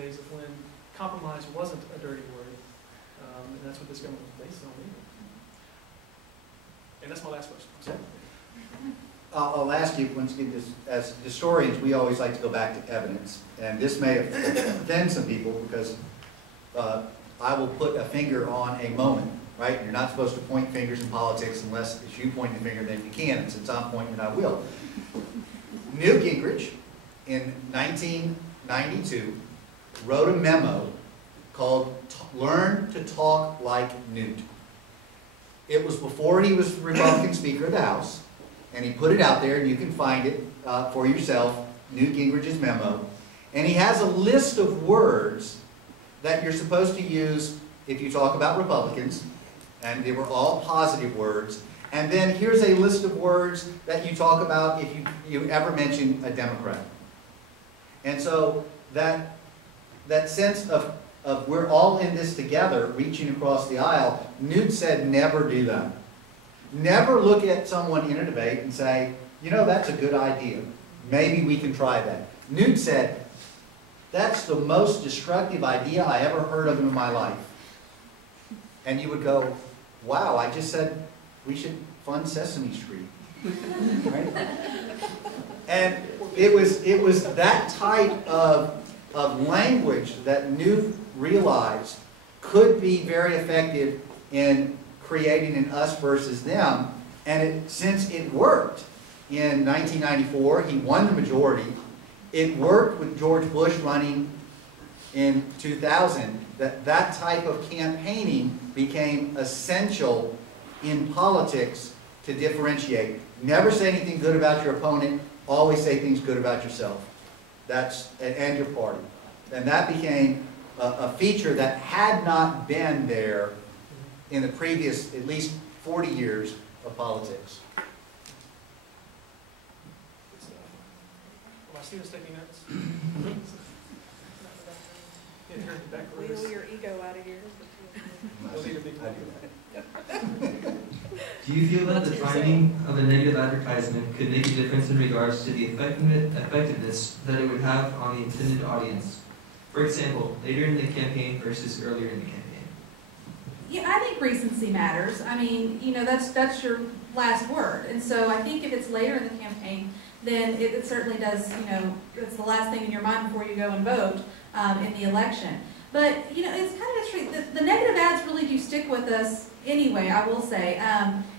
days of when compromise wasn't a dirty word. And that's what this government was based on. And that's my last question. I'm sorry. I'll ask you, once again, as historians, we always like to go back to evidence. And this may offend some people because I will put a finger on a moment, right? You're not supposed to point fingers in politics unless it's you pointing the finger, then you can. And since I'm pointing, I will. Newt Gingrich, in 1992, wrote a memo called Learn to Talk Like Newt. It was before he was Republican Speaker of the House, and he put it out there, and you can find it for yourself, Newt Gingrich's memo. And he has a list of words that you're supposed to use if you talk about Republicans, and they were all positive words. And then here's a list of words that you talk about if you ever mention a Democrat. And so that sense of we're all in this together, reaching across the aisle, Newt said never do that. Never look at someone in a debate and say, you know, that's a good idea. Maybe we can try that. Newt said, that's the most destructive idea I ever heard of in my life. And you would go, wow, I just said we should fund Sesame Street. Right? And it was that type of language that Newt realized could be very effective in creating an us versus them. And since it worked in 1994, he won the majority. It worked with George Bush running in 2000. That type of campaigning became essential in politics to differentiate. Never say anything good about your opponent. Always say things good about yourself. And your party. And that became a feature that had not been there in the previous at least 40 years of politics. Am I still taking notes? Wheel your ego out of here. Do you feel that the timing of a negative advertisement could make a difference in regards to the effectiveness that it would have on the intended audience? For example, later in the campaign versus earlier in the campaign. Yeah, I think recency matters. I mean, you know, that's your last word. And so I think if it's later in the campaign, then it certainly does, you know, it's the last thing in your mind before you go and vote in the election. But, you know, it's kind of interesting. The negative ads really do stick with us anyway, I will say.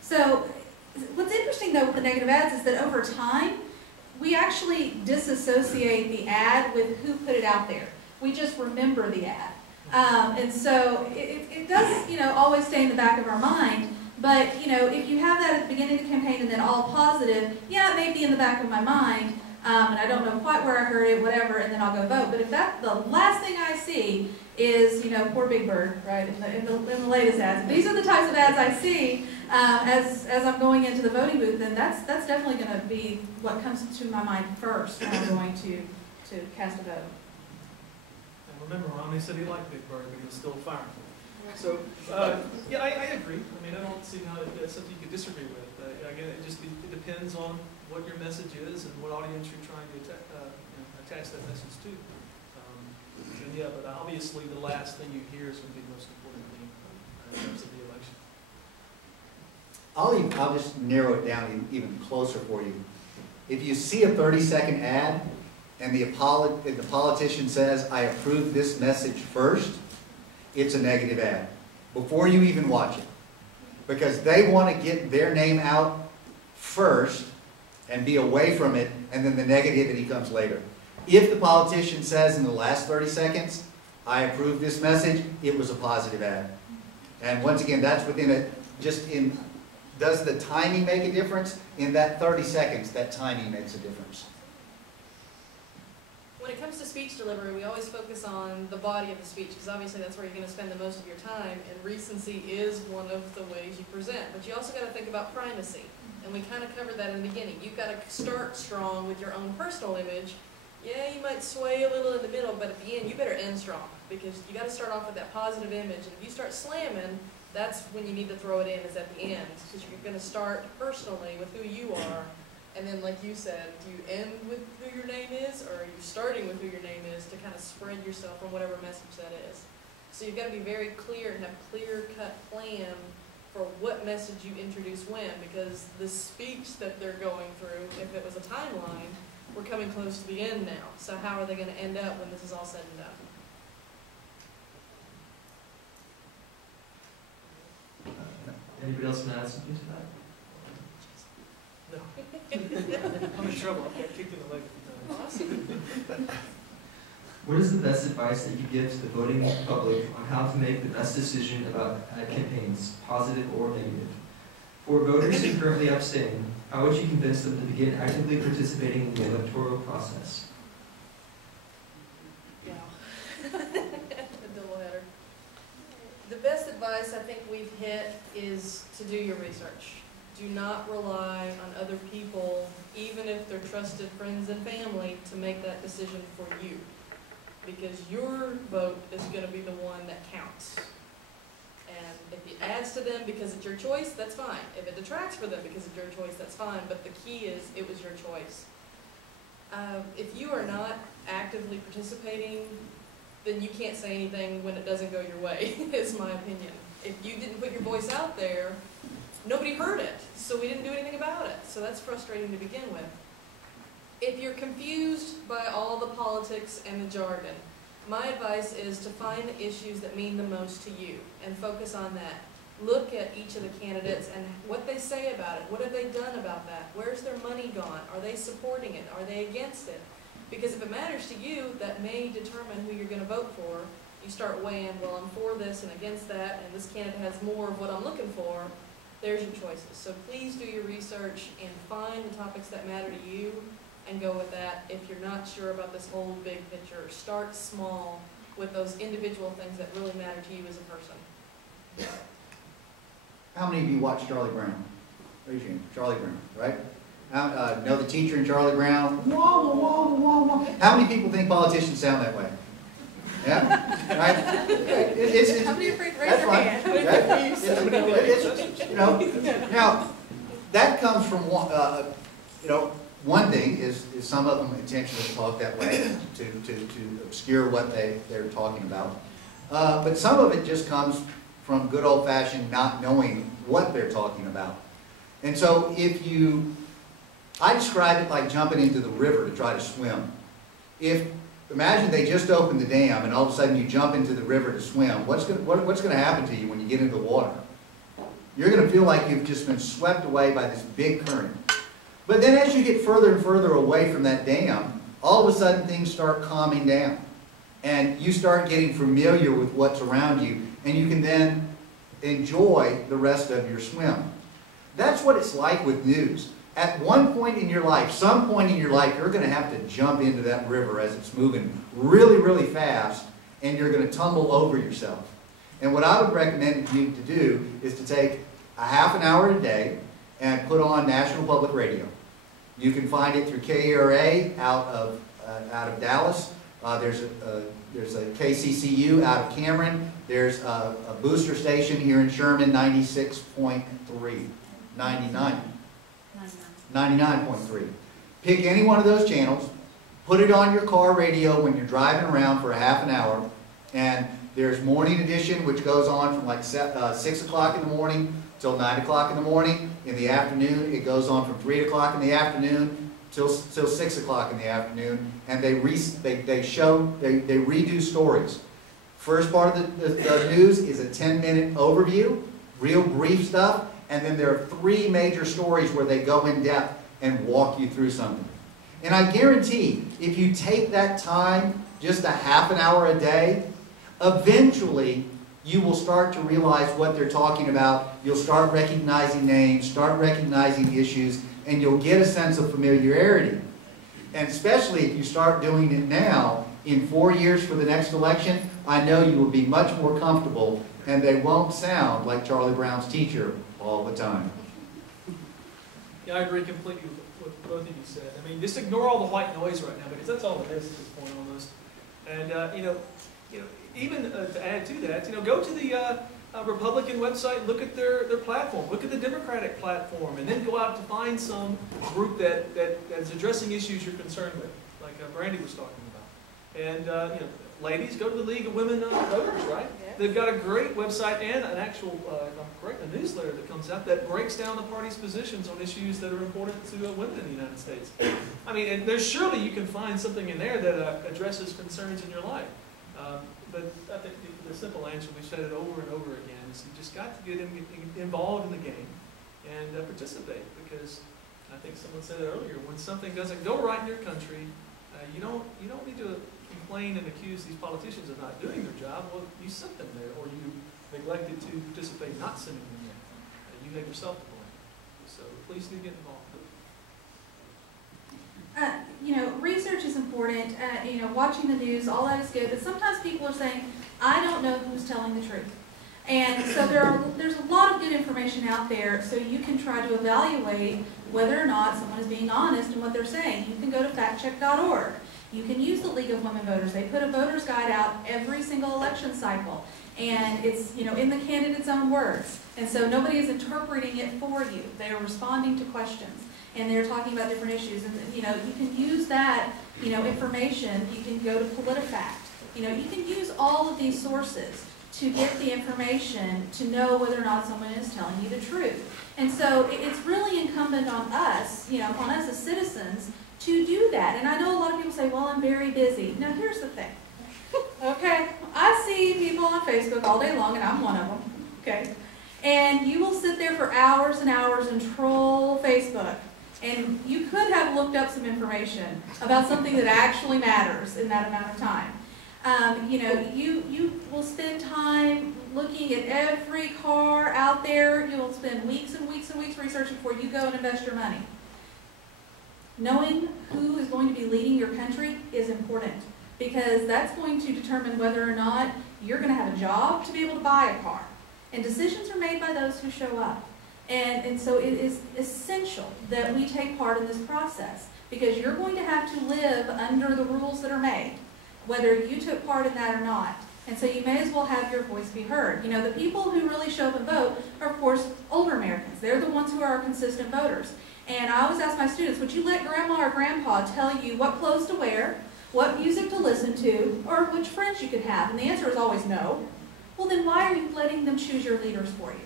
So what's interesting, though, with the negative ads is that over time, we actually disassociate the ad with who put it out there. We just remember the ad. And so it does, you know, always stay in the back of our mind. But, you know, if you have that at the beginning of the campaign and then all positive, yeah, it may be in the back of my mind, and I don't know quite where I heard it, whatever, and then I'll go vote. But if that's the last thing I see is, you know, poor Big Bird, right, in the latest ads. If these are the types of ads I see as I'm going into the voting booth, then that's definitely going to be what comes to my mind first when I'm going to cast a vote. And remember, Romney said he liked Big Bird, but he was still firing. So, yeah, I agree. I mean, I don't see how it's something you could disagree with. Again, it depends on what your message is and what audience you're trying to attach that message to. And yeah, but obviously the last thing you hear is going to be the most important thing in terms of the election. I'll just narrow it down even closer for you. If you see a 30-second ad and the politician says, I approve this message first, it's a negative ad before you even watch it. Because they want to get their name out first and be away from it, and then the negativity comes later. If the politician says in the last 30 seconds, I approve this message, it was a positive ad. And once again, that's within does the timing make a difference? In that 30 seconds, that timing makes a difference. When it comes to speech delivery, we always focus on the body of the speech, because obviously that's where you're going to spend the most of your time, and recency is one of the ways you present. But you also got to think about primacy, and we kind of covered that in the beginning. You've got to start strong with your own personal image. Yeah, you might sway a little in the middle, but at the end, you better end strong, because you got to start off with that positive image. And if you start slamming, that's when you need to throw it in, is at the end, because you're going to start personally with who you are, And then, like you said, do you end with who your name is, or are you starting with who your name is to kind of spread yourself on whatever message that is? So you've got to be very clear and have clear-cut plan for what message you introduce when, because the speech that they're going through, if it was a timeline, we're coming close to the end now. So how are they going to end up when this is all said and done? Anybody else want to add something to that? No. I'm in trouble. I got kicked in the leg a few times. Awesome. What is the best advice that you give to the voting public on how to make the best decision about ad campaigns, positive or negative? For voters who currently abstain, how would you convince them to begin actively participating in the electoral process? Yeah. A doubleheader. The best advice I think we've hit is to do your research. Do not rely on other people, even if they're trusted friends and family, to make that decision for you. Because your vote is going to be the one that counts. And if it adds to them because it's your choice, that's fine. If it detracts for them because it's your choice, that's fine. But the key is, it was your choice. If you are not actively participating, then you can't say anything when it doesn't go your way, is my opinion. If you didn't put your voice out there, nobody heard it, so we didn't do anything about it. So that's frustrating to begin with. If you're confused by all the politics and the jargon, my advice is to find the issues that mean the most to you and focus on that. Look at each of the candidates and what they say about it. What have they done about that? Where's their money gone? Are they supporting it? Are they against it? Because if it matters to you, that may determine who you're going to vote for. You start weighing, well, I'm for this and against that, and this candidate has more of what I'm looking for. There's your choices. So please do your research and find the topics that matter to you and go with that. If you're not sure about this whole big picture, start small with those individual things that really matter to you as a person. How many of you watch Charlie Brown? Raise your hand. Charlie Brown, right? Know the teacher in Charlie Brown? Wah, wah, wah, wah, wah. How many people think politicians sound that way? Yeah? Right? It's, How many are afraid to raise that's their fine. hand? You know, now, that comes from, you know, one thing is some of them intentionally talk that way to obscure what they're talking about. But some of it just comes from good old-fashioned not knowing what they're talking about. And so I describe it like jumping into the river to try to swim. Imagine they just opened the dam and all of a sudden you jump into the river to swim. What's going to happen to you when you get into the water? You're going to feel like you've just been swept away by this big current. But then as you get further and further away from that dam, all of a sudden things start calming down. And you start getting familiar with what's around you, and you can then enjoy the rest of your swim. That's what it's like with news. At one point in your life, some point in your life, you're going to have to jump into that river as it's moving really, really fast, and you're going to tumble over yourself. And what I would recommend you to do is to take a half an hour a day and put on National Public Radio. You can find it through KERA out of Dallas. There's a KCCU out of Cameron. There's a booster station here in Sherman, 96.3, 99.3. Pick any one of those channels, put it on your car radio when you're driving around for a half an hour, and there's Morning Edition, which goes on from like 6 o'clock in the morning till 9 o'clock in the morning. In the afternoon, it goes on from 3 o'clock in the afternoon till 6 o'clock in the afternoon, and they redo stories. First part of the news is a 10-minute overview, real brief stuff, and then there are 3 major stories where they go in depth and walk you through something. And I guarantee, if you take that time, just a half an hour a day, eventually you will start to realize what they're talking about. You'll start recognizing names, start recognizing issues, and you'll get a sense of familiarity. And especially if you start doing it now, in 4 years for the next election, I know you will be much more comfortable, and they won't sound like Charlie Brown's teacher all the time. Yeah, I agree completely with what both of you said. I mean, just ignore all the white noise right now, because that's all it is at this point almost. And you know, even to add to that, go to Republican website, look at their platform, look at the Democratic platform, and then go out to find some group that's addressing issues you're concerned with, like Brandy was talking about. And you know, ladies, go to the League of Women Voters, right? Yes. They've got a great website and an actual, a newsletter that comes out that breaks down the party's positions on issues that are important to women in the United States. I mean, and there's surely you can find something in there that addresses concerns in your life. But I think the simple answer, we've said it over and over again, is you just got to get involved in the game and participate, because I think someone said it earlier, when something doesn't go right in your country, you don't need to complain and accuse these politicians of not doing their job. Well, you sent them there, or you neglected to participate not sending them there. You have yourself to blame. So please do get involved. You know, research is important, you know, watching the news, all that is good, but sometimes people are saying, I don't know who's telling the truth. And so there's a lot of good information out there, so you can try to evaluate whether or not someone is being honest in what they're saying. You can go to factcheck.org. You can use the League of Women Voters. They put a voter's guide out every single election cycle. And it's, you know, in the candidate's own words. And so nobody is interpreting it for you. They are responding to questions. And they're talking about different issues. And, you know, you can use that, you know, information. You can go to PolitiFact. You know, you can use all of these sources to get the information to know whether or not someone is telling you the truth. And so it's really incumbent on us, you know, on us as citizens to do that. And I know a lot of people say, well, I'm very busy. Now, here's the thing. Okay, I see people on Facebook all day long, and I'm one of them. Okay, and you will sit there for hours and hours and troll Facebook. And you could have looked up some information about something that actually matters in that amount of time. You know, you will spend time looking at every car out there. You will spend weeks and weeks and weeks researching before you go and invest your money. Knowing who is going to be leading your country is important, because that's going to determine whether or not you're going to have a job to be able to buy a car. And decisions are made by those who show up. And so it is essential that we take part in this process, because you're going to have to live under the rules that are made, whether you took part in that or not. And so you may as well have your voice be heard. You know, the people who really show up and vote are, of course, older Americans. They're the ones who are our consistent voters. And I always ask my students, would you let grandma or grandpa tell you what clothes to wear, what music to listen to, or which friends you could have? And the answer is always no. Well, then why are you letting them choose your leaders for you?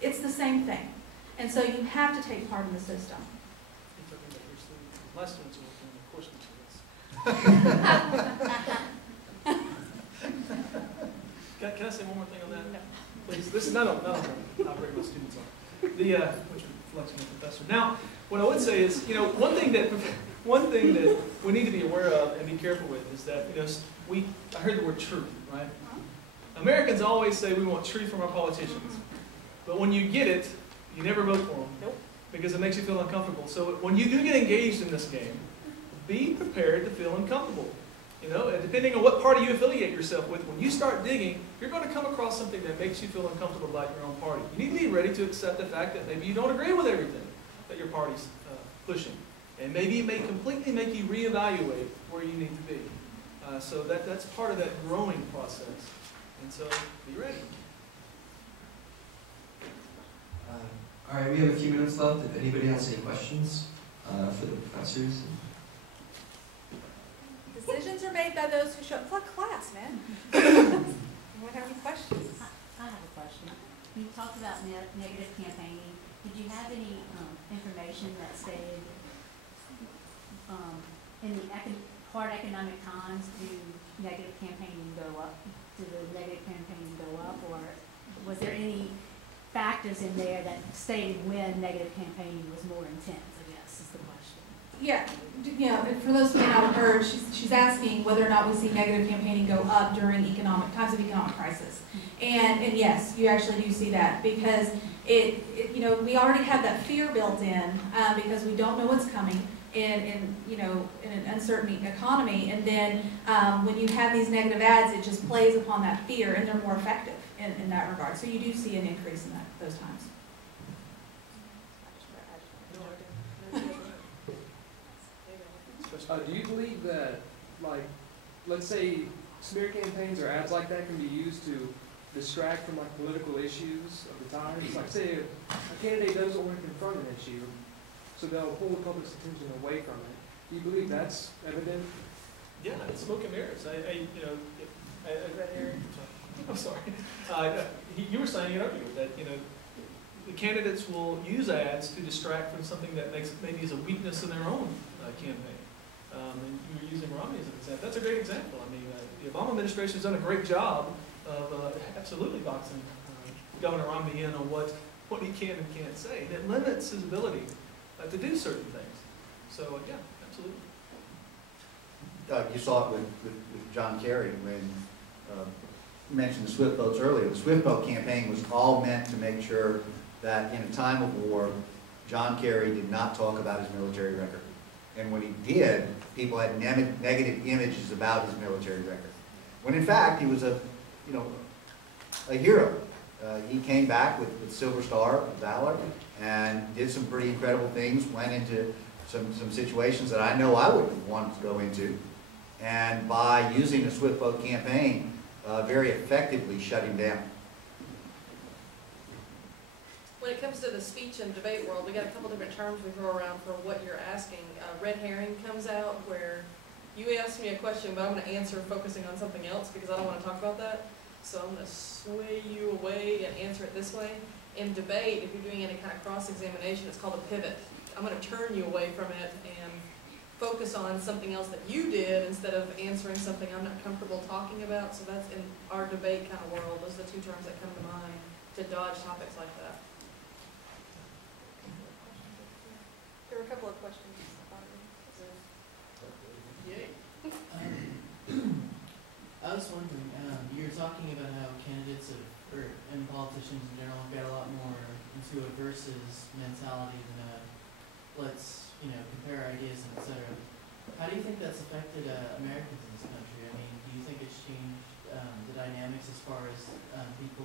It's the same thing. And so you have to take part in the system. My students are working on the course materials. Can I say one more thing on that? No. Please, this is not I'll bring my students on. Which reflects on the professor. Now, what I would say is, you know, one thing that we need to be aware of and be careful with is that, you know, I heard the word truth, right? Americans always say we want truth from our politicians, but when you get it, you never vote for them. Nope. Because it makes you feel uncomfortable. So when you do get engaged in this game, be prepared to feel uncomfortable. You know, and depending on what party you affiliate yourself with, when you start digging, you're going to come across something that makes you feel uncomfortable about your own party. You need to be ready to accept the fact that maybe you don't agree with everything that your party's pushing. And maybe it may completely make you reevaluate where you need to be. So that's part of that growing process. And so be ready. All right, we have a few minutes left. If anybody has any questions for the professors. Decisions are made by those who show up. It's like class, man. Anyone have any questions? I have a question. You talked about negative campaigning. Did you have any information that stated in the hard economic times do negative campaigning go up? Do the negative campaigning go up, or was there any factors in there that stated when negative campaigning was more intense, I guess, is the question. Yeah, for those who may not have heard, she's asking whether or not we see negative campaigning go up during times of economic crisis. And yes, you actually do see that, because we already have that fear built in because we don't know what's coming in an uncertain economy. And then when you have these negative ads, it just plays upon that fear, and they're more effective in that regard. So you do see an increase in those times. Do you believe that, like, let's say smear campaigns or ads like that can be used to distract from like political issues of the time. It's like, say, a candidate doesn't want to confront an issue, so they'll pull the public's attention away from it. Do you believe that's evident? Yeah, it's smoke and mirrors. You know, I'm sorry. You were saying earlier that, you know, the candidates will use ads to distract from something that maybe is a weakness in their own campaign. And you were using Romney as an example. That's a great example. I mean, the Obama administration has done a great job of absolutely boxing Governor Romney in on what he can and can't say. And it limits his ability to do certain things. So, yeah, absolutely. You saw it with John Kerry when you mentioned the SWIFT votes earlier. The SWIFT vote campaign was all meant to make sure that in a time of war, John Kerry did not talk about his military record. And when he did, people had negative images about his military record. When in fact, he was a hero. He came back with Silver Star of Valor and did some pretty incredible things, went into some situations that I know I wouldn't have wanted to go into. And by using the SWIFT vote campaign, very effectively shut him down. When it comes to the speech and debate world, we got a couple different terms we throw around for what you're asking. Red herring comes out where you ask me a question, but I'm going to answer focusing on something else because I don't want to talk about that. So I'm going to sway you away and answer it this way. In debate, if you're doing any kind of cross-examination, it's called a pivot. I'm going to turn you away from it and focus on something else that you did instead of answering something I'm not comfortable talking about. So that's in our debate kind of world. Those are the two terms that come to mind to dodge topics like that. There were a couple of questions. Yay. I was wondering, you were talking about how candidates and politicians in general have got a lot more into a versus mentality than a let's, compare ideas and et cetera. How do you think that's affected Americans in this country? I mean, do you think it's changed the dynamics as far as people